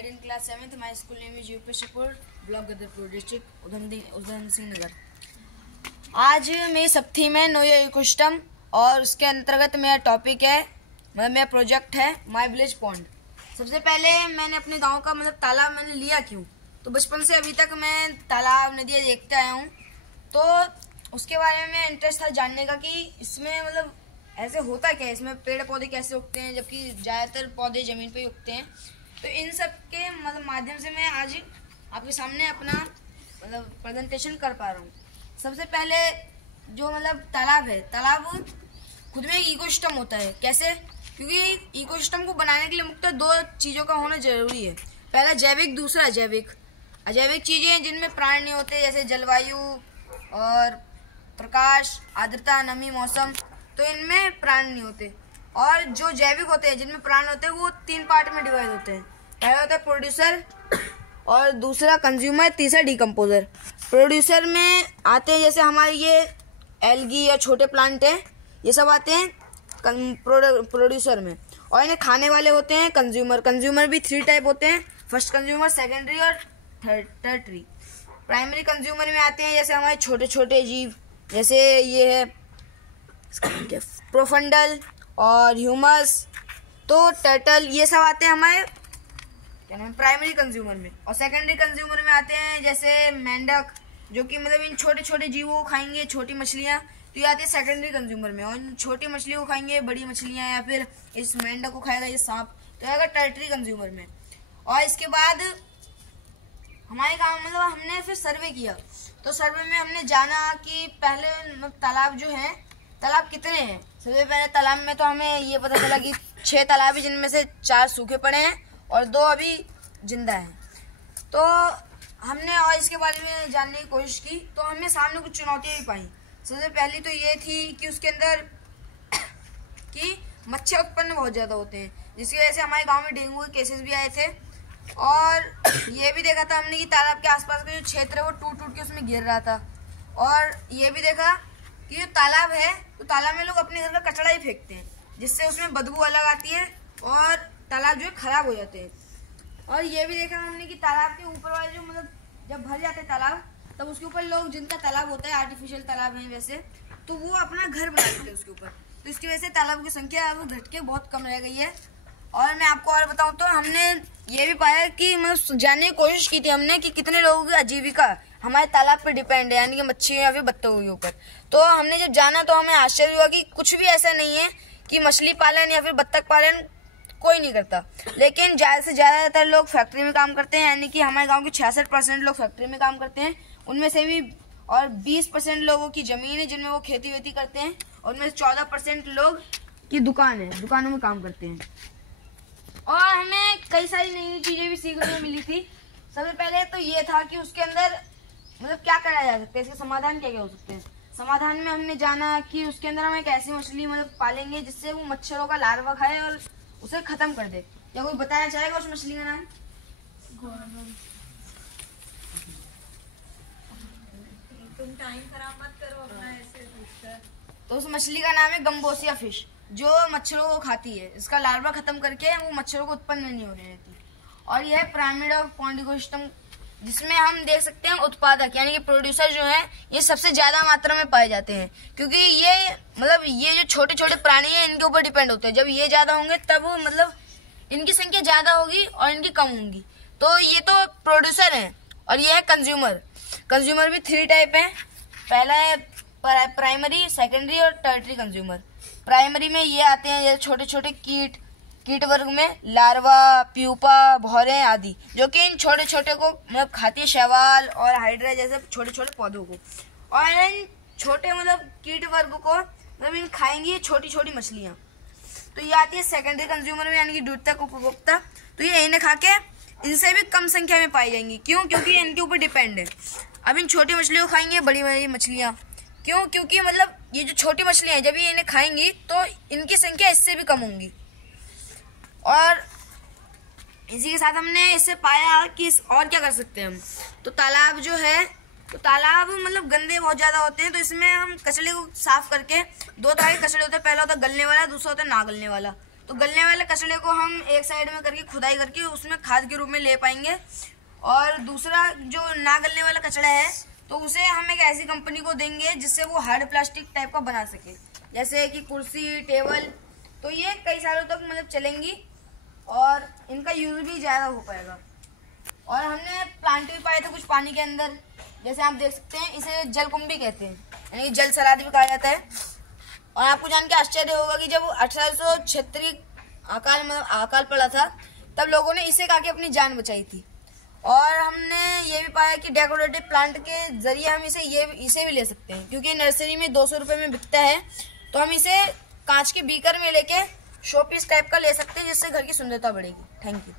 studied in class 7th. My school name is UP Shivpur, block Gadarpur, district Udham Singh Nagar. आज मेरी सप्ती में no ecosystem और उसके अंतर्गत मेरा टॉपिक है, मेरा प्रोजेक्ट है माय विलेज पॉन्ड। सबसे पहले मैंने अपने गांव का तालाब मैंने लिया क्यों, तो बचपन से अभी तक मैं तालाब नदियाँ देखते आया हूँ, तो उसके बारे में इंटरेस्ट था जानने का कि इसमें ऐसे होता क्या है, इसमें पेड़ पौधे कैसे उगते हैं, जबकि ज़्यादातर पौधे ज़मीन पे ही उगते हैं। तो इन सब के माध्यम से मैं आज आपके सामने अपना प्रेजेंटेशन कर पा रहा हूँ। सबसे पहले जो तालाब है, तालाब खुद में एक इकोसिस्टम होता है। कैसे? क्योंकि इकोसिस्टम को बनाने के लिए मुख्यतः दो चीज़ों का होना जरूरी है। पहला जैविक, दूसरा अजैविक। अजैविक चीज़ें जिनमें प्राण नहीं होते, जैसे जलवायु और प्रकाश, आर्द्रता, नमी, मौसम, तो इनमें प्राण नहीं होते। और जो जैविक होते हैं जिनमें प्राण होते हैं वो 3 पार्ट में डिवाइड होते हैं। पहला होता है प्रोड्यूसर, और दूसरा कंज्यूमर, तीसरा डिकम्पोजर। प्रोड्यूसर में आते हैं जैसे हमारे ये एल्गी या छोटे प्लांट हैं, ये सब आते हैं प्रोड्यूसर में। और इन्हें खाने वाले होते हैं कंज्यूमर। कंज्यूमर भी 3 टाइप होते हैं, फर्स्ट कंज्यूमर, सेकेंडरी और टर्टरी। प्राइमरी कंज्यूमर में आते हैं जैसे हमारे छोटे छोटे जीव, जैसे ये है प्रोफंडल और ह्यूमस, तो टर्टल, ये सब आते हैं हमारे प्राइमरी कंज्यूमर में। और सेकेंडरी कंज्यूमर में आते हैं जैसे मेंढक, जो कि इन छोटे छोटे जीवों को खाएंगे, छोटी मछलियाँ, तो ये आती है सेकेंडरी कंज्यूमर में। और छोटी मछलियों को खाएंगे बड़ी मछलियाँ, या फिर इस मेंढक को खाएगा ये सांप, तो आएगा टर्टरी कंज्यूमर में। और इसके बाद हमारे गाँव हमने फिर सर्वे किया, तो सर्वे में हमने जाना कि पहले तालाब जो है, तालाब कितने हैं। सबसे पहले तालाब में तो हमें ये पता चला कि 6 तालाब है, जिनमें से 4 सूखे पड़े हैं और 2 अभी जिंदा हैं। तो हमने और इसके बारे में जानने की कोशिश की, तो हमें सामने कुछ चुनौतियाँ भी पाई। सबसे पहली तो ये थी कि उसके अंदर कि मच्छर उत्पन्न बहुत ज़्यादा होते हैं, जिसकी वजह से हमारे गाँव में डेंगू के केसेस भी आए थे। और ये भी देखा था हमने कि तालाब के आसपास का जो क्षेत्र है वो टूट टूट के उसमें गिर रहा था। और ये भी देखा कि जो तालाब है, तो तालाब में लोग अपने घर का कचरा ही फेंकते हैं, जिससे उसमें बदबू अलग आती है और तालाब जो है खराब हो जाते हैं। और ये भी देखा हमने कि तालाब के ऊपर वाले जो जब भर जाते हैं तालाब, तब उसके ऊपर लोग, जिनका तालाब होता है आर्टिफिशियल तालाब है वैसे, तो वो अपना घर बना देते हैं उसके ऊपर। तो इसकी वजह से तालाब की संख्या वो घट के बहुत कम रह गई है। और मैं आपको और बताऊं तो हमने ये भी पाया कि जानने की कोशिश की थी हमने कि कितने लोगों की आजीविका हमारे तालाब पर डिपेंड है, यानी कि मच्छियों या फिर बत्तखों के ऊपर। तो हमने जब जाना तो हमें आश्चर्य हुआ कि कुछ भी ऐसा नहीं है कि मछली पालन या फिर बत्तख पालन कोई नहीं करता। लेकिन ज़्यादा से ज़्यादातर लोग फैक्ट्री में काम करते हैं, यानी कि हमारे गाँव के 66% लोग फैक्ट्री में काम करते हैं। उनमें से भी और 20% लोगों की ज़मीन है जिनमें वो खेती वेती करते हैं, और उनमें से 14% लोग की दुकान है, दुकानों में काम करते हैं। और हमें कई सारी नई नई चीज़ें भी सीखने को मिली थी। सबसे पहले तो ये था कि उसके अंदर क्या करा जा सकता है, इसके समाधान क्या क्या हो सकते हैं। समाधान में हमने जाना कि उसके अंदर हम एक ऐसी मछली पालेंगे जिससे वो मच्छरों का लार्वा खाए और उसे खत्म कर दे। क्या कोई बताना चाहेगा उस मछली का नाम? तुम टाइम खराब मत करो अपना ऐसे पूछकर। तो उस मछली का नाम है गम्बोसिया फिश, जो मच्छरों को खाती है। इसका लार्वा खत्म करके वो मच्छरों को उत्पन्न नहीं होने देती। और यह है पिरामिड ऑफ पॉन्ड इकोसिस्टम, जिसमें हम देख सकते हैं उत्पादक यानी कि प्रोड्यूसर जो है, ये सबसे ज्यादा मात्रा में पाए जाते हैं। क्योंकि ये ये जो छोटे छोटे प्राणी हैं इनके ऊपर डिपेंड होते हैं। जब ये ज्यादा होंगे तब इनकी संख्या ज्यादा होगी और इनकी कम होंगी। तो ये तो प्रोड्यूसर हैं। और ये है कंज्यूमर। कंज्यूमर भी 3 टाइप है। पहला है प्राइमरी, सेकेंडरी और टर्टरी कंज्यूमर। प्राइमरी में ये आते हैं जैसे छोटे छोटे कीट वर्ग में लार्वा, प्यूपा, भौरे आदि, जो कि इन छोटे छोटे को खाती है, शैवाल और हाइड्रा जैसे छोटे छोटे पौधों को। और इन छोटे कीट वर्ग को इन खाएंगी छोटी छोटी मछलियाँ। तो ये आती है सेकेंडरी कंज्यूमर में, यानी कि द्वितीयक उपभोक्ता। तो ये इन्हें खा के इनसे भी कम संख्या में पाई जाएंगी। क्यों? क्योंकि इनके ऊपर डिपेंड है। अब इन छोटी मछलियों को खाएंगे बड़ी बड़ी मछलियाँ। क्यों? क्योंकि ये जो छोटी मछलियाँ हैं, जब ये इन्हें खाएंगी तो इनकी संख्या इससे भी कम होंगी। और इसी के साथ हमने इससे पाया कि और क्या कर सकते हैं हम। तो तालाब जो है, तो तालाब गंदे बहुत ज़्यादा होते हैं, तो इसमें हम कचरे को साफ करके 2 तरह के कचरे होते हैं। पहला होता है गलने वाला, दूसरा होता है ना गलने वाला। तो गलने वाले कचड़े को हम एक साइड में करके खुदाई करके उसमें खाद के रूप में ले पाएंगे। और दूसरा जो ना गलने वाला कचड़ा है तो उसे हम एक ऐसी कंपनी को देंगे जिससे वो हार्ड प्लास्टिक टाइप का बना सके, जैसे कि कुर्सी, टेबल। तो ये कई सालों तक मतलब चलेंगी और इनका यूज भी ज़्यादा हो पाएगा। और हमने प्लांट भी पाए थे कुछ पानी के अंदर, जैसे आप देख सकते हैं, इसे जलकुंभी कहते हैं, यानी जल सलाद भी कहा जाता है। और आपको जान के आश्चर्य होगा कि जब 1876 अकाल पड़ा था तब लोगों ने इसे खा के अपनी जान बचाई थी। और हमने ये भी पाया कि डेकोरेटिव प्लांट के जरिए हम इसे भी ले सकते हैं, क्योंकि नर्सरी में 200 रुपये में बिकता है। तो हम इसे कांच के बीकर में लेके शो पीस टाइप का ले सकते हैं, जिससे घर की सुंदरता बढ़ेगी। Thank you.